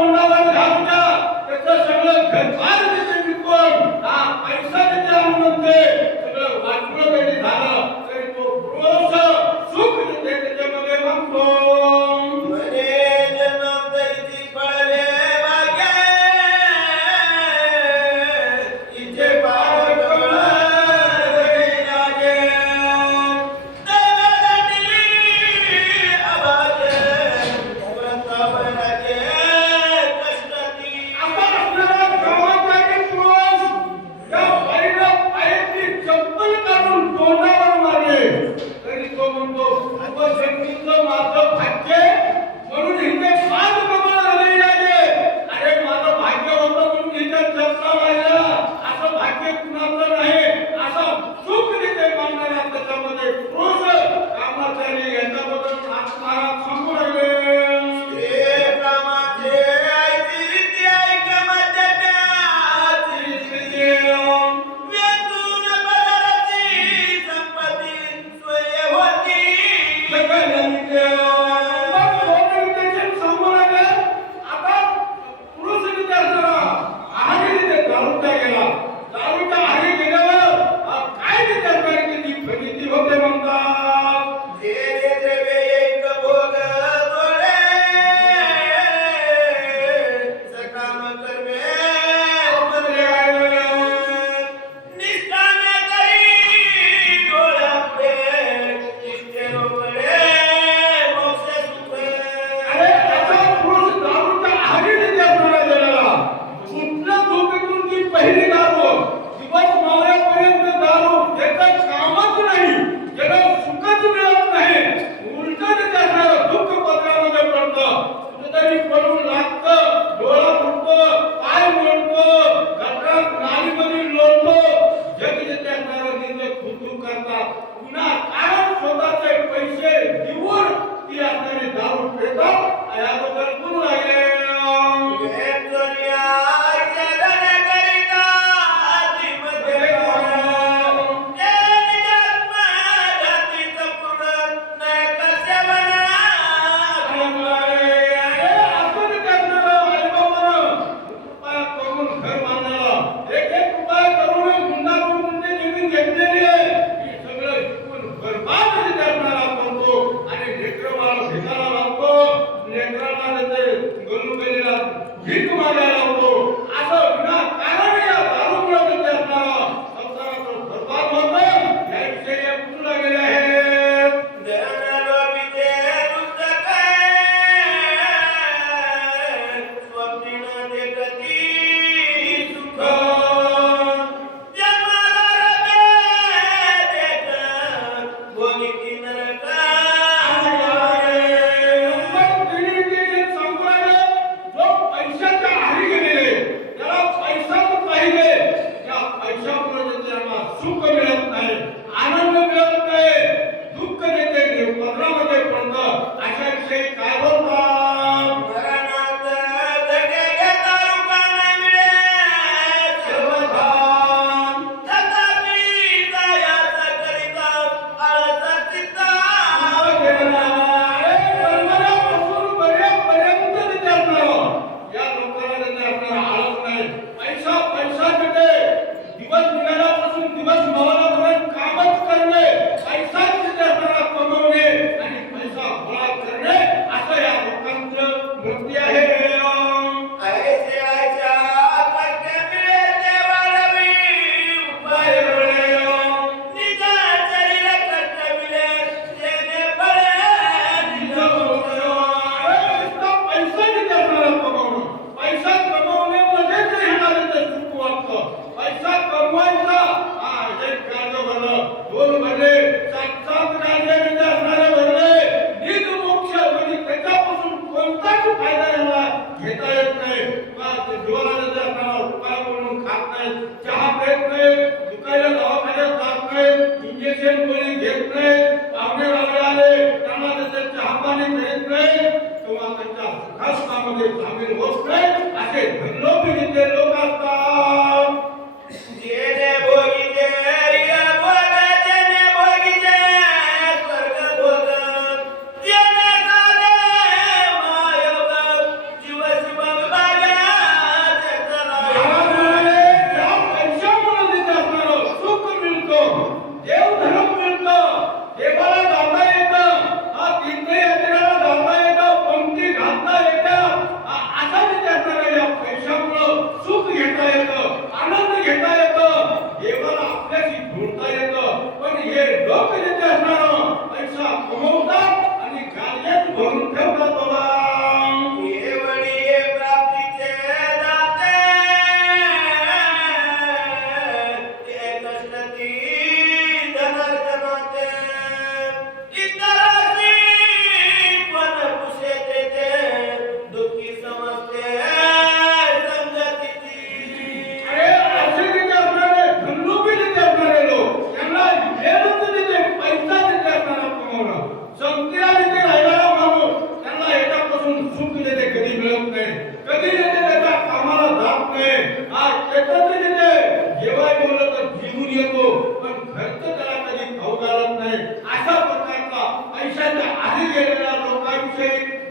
तोंडावर घालूया त्याचं सगळं घरबार तिथे विकून हा पैसा तिथे आणून ते सगळं वाटलं तरी झालं तरी तो रोज सुख तिथे त्याच्यामध्ये मागतो.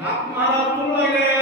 हाक मारा म्हणू लागले.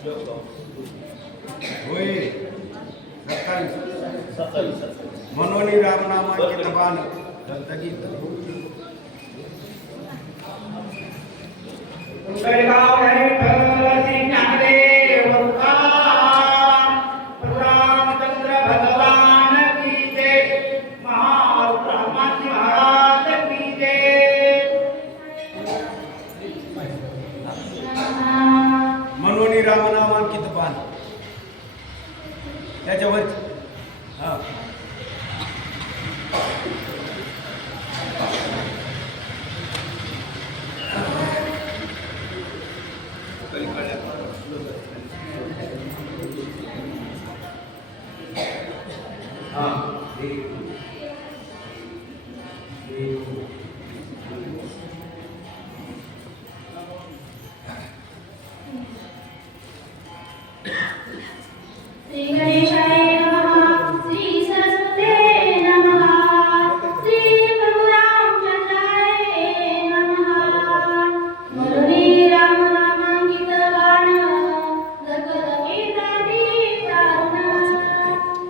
होय 27 मनोनी रामनामांकित बाण दत्तगीत कुंडलगाव हरिहर श्री ज्ञानदेव रामचंद्र भगवान की जय महाराज महाराज की जय मनोनी रामनामांकित बाण त्याच्यावर हा श्री गणेशाय नमः श्री सरस्वते नमः श्री प्रभु रामचंद्राय नमः मनोनी रामनामांकित बाण धगधगीतादी दारुण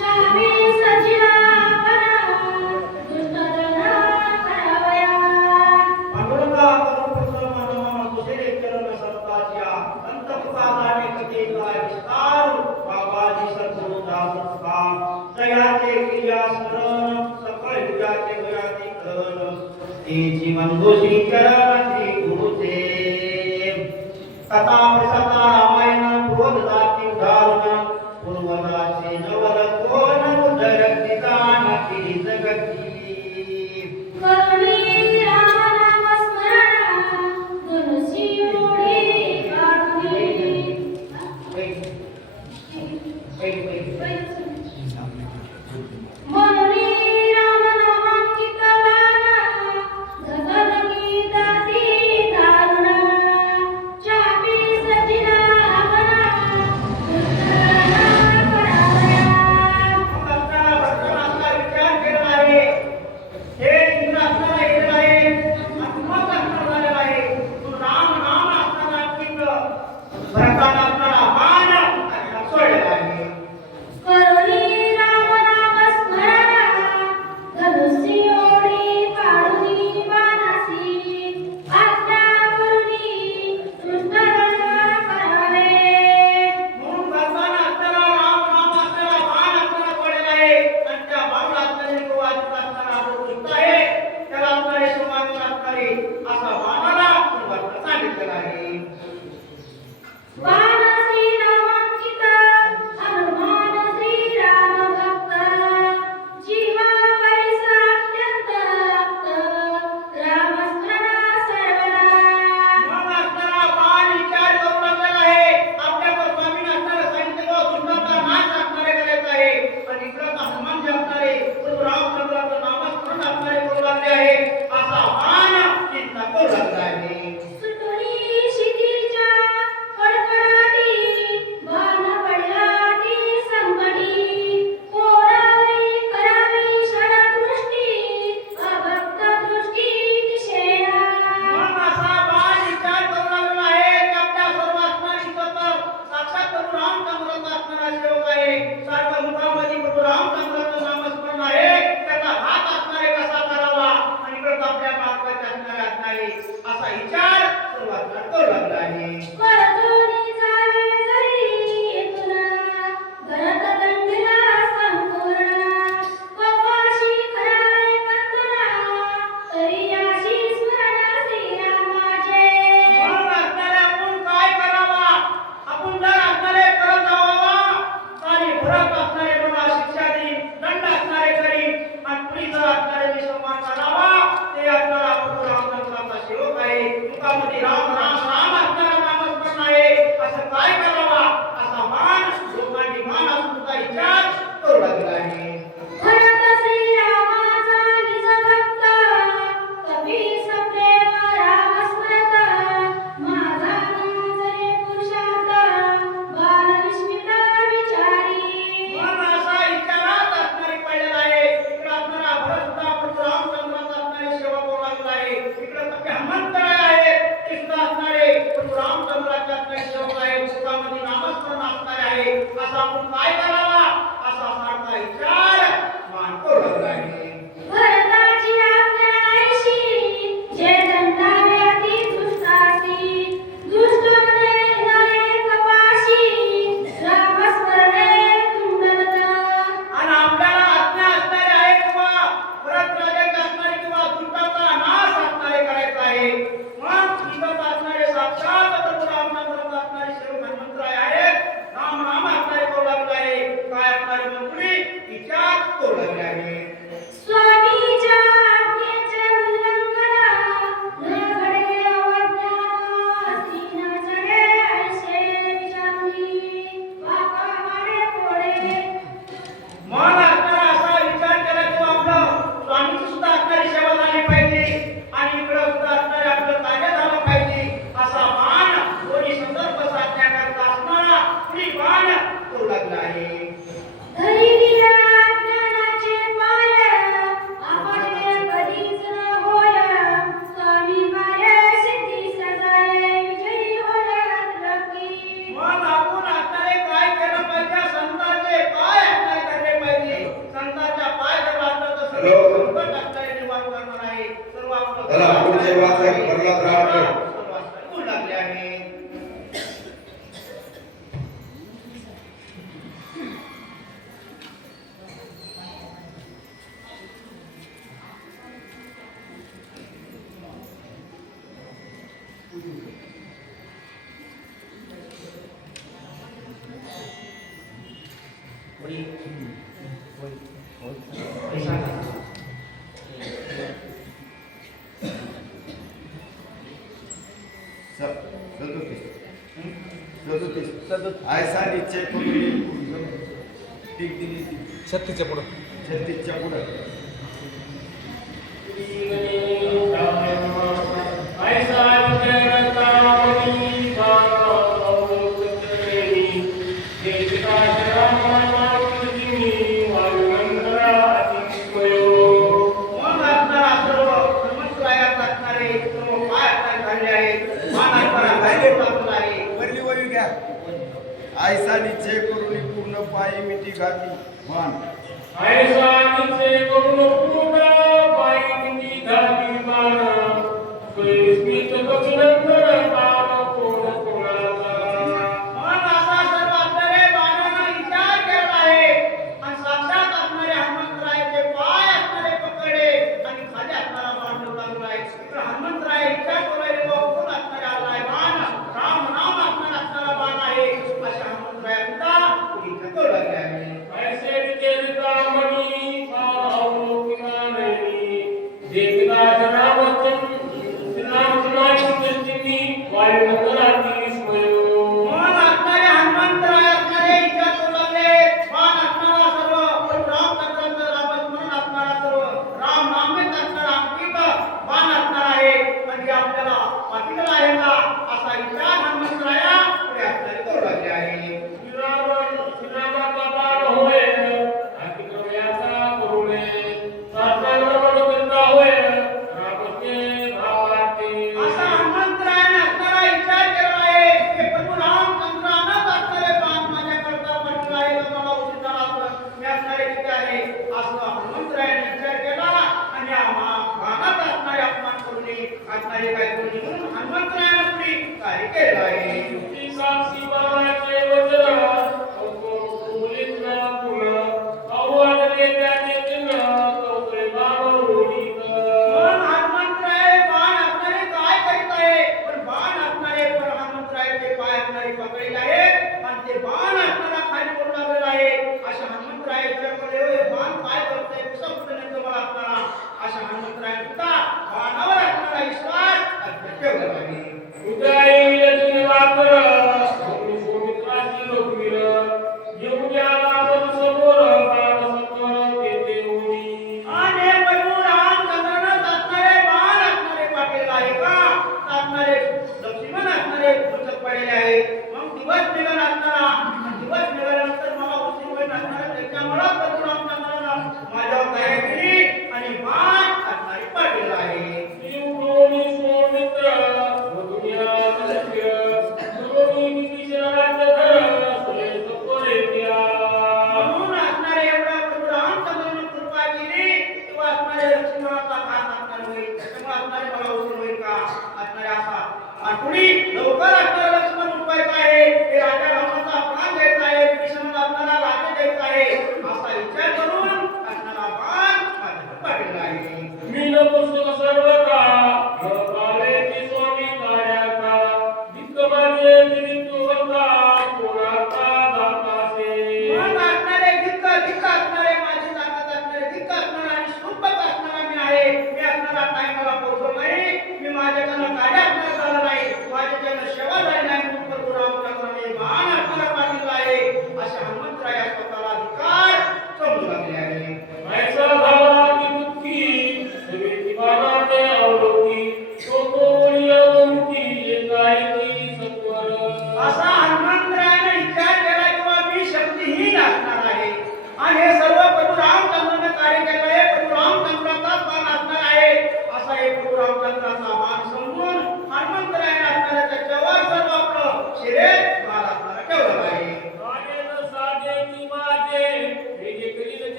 चावी सजीवापना दुष्टजना करावया पांडुरंगा करुणपुत्र मनोमन कुशले चरण सत्ताच्या अंतःपादाने कथेला विस्तार बाबाजी सद्गुरु दासका जयाचे क्रिया स्मरण सकळ युगाचे गयाती करण ते जीवन घोषी चरण श्री गुरुचे कथा प्रसन्ना रामायण पूर्वदाची उदाहरण पूर्वदाचे नवल कोण उदर निदान ती जगती करुणी रामनाम स्मरण धनुषी ओढे काढुनी मनोनी रामनामांकित बाण धगधगीतादी दारुण चापी आयसा निश्चय करून टीक दिली 36च्या पुढं 36च्या पुढं मन असणारा सर्व ब्रह्मस्वयात असणारे सर्व पाय हात घालले आहेत मान असणारा बाहेर टाकून आहे वरली वरी घ्या आयसा निश्चय करून पूर्ण पायी मिठी घातली मान मन असा सर्व असणारे बाणांना विचार केला आहे आणि साक्षात असणारे हनुमंतरायाचे पाय असणारे पकडले आणि खाली असणारा बाण लागला आहे तर हनुमंतराय विचार करायला कोण असणारे आलाय बाण राम नाम असणारा बाण आहे अशा हनुमंतरायाचा इथे तो लागले आहे मन असणारे हनुमंतराय असणारे विचार करू लागले बाण असणारा सर्व पण रामचंद्राचं रामस्मरण असणारा सर्व राम नामेत असणारा अंकित बाण असणार आहे म्हणजे आपल्याला पाठीला आहे का असा विचार हनुमंतराया पुढे असणारे करू लागले आहे असा हनुमंतरायाने असणारा विचार केला आहे की प्रभू रामचंद्रानंच असणारे बाण माझ्याकरता पाठीला आहे तर मला उशीर झाला असं मी असणारे किती आहे असं हनुमंतरायाने विचार केला आणि या बाणात असणारे अपमान करू नये असणारे काय करू नये म्हणून हनुमंतरायाने पुढे कार्य केलं आहे मन हनुमंतराय बाण असणारे काय करीत आहे पण बाण असणारे पण हनुमंतरायाचे पाय असणारे पकडलेले आहेत आणि ते बाण असणारा खाली पडू लागलेला आहे अशा हनुमंतराय विचार केले "होय, बाण काय करतोय कसा कुठे नेमकं मला असणारा अशा हनुमंतराय सुद्धा बाणावर असणारा विश्वास अद्भुत ठेवला आहे आणि प्रभू रामचंद्रानंच असणारे बाण असणारे पाठीला आहे का असणारे लक्ष्मण असणारे पुस्तक पडलेले आहे मग दिवस निघाल असणारा आणि दिवस निघाल्यानंतर मला उशीर होईल असणारा त्याच्यामुळं प्रभू रामचंद्रानं माझ्यावर दया केली आणि बाण असणारे पाठीला आहे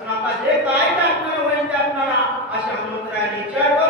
आणि आता जे काय टाकणार होईल ते आपणाला अशा हनुमंतरायाने विचारलं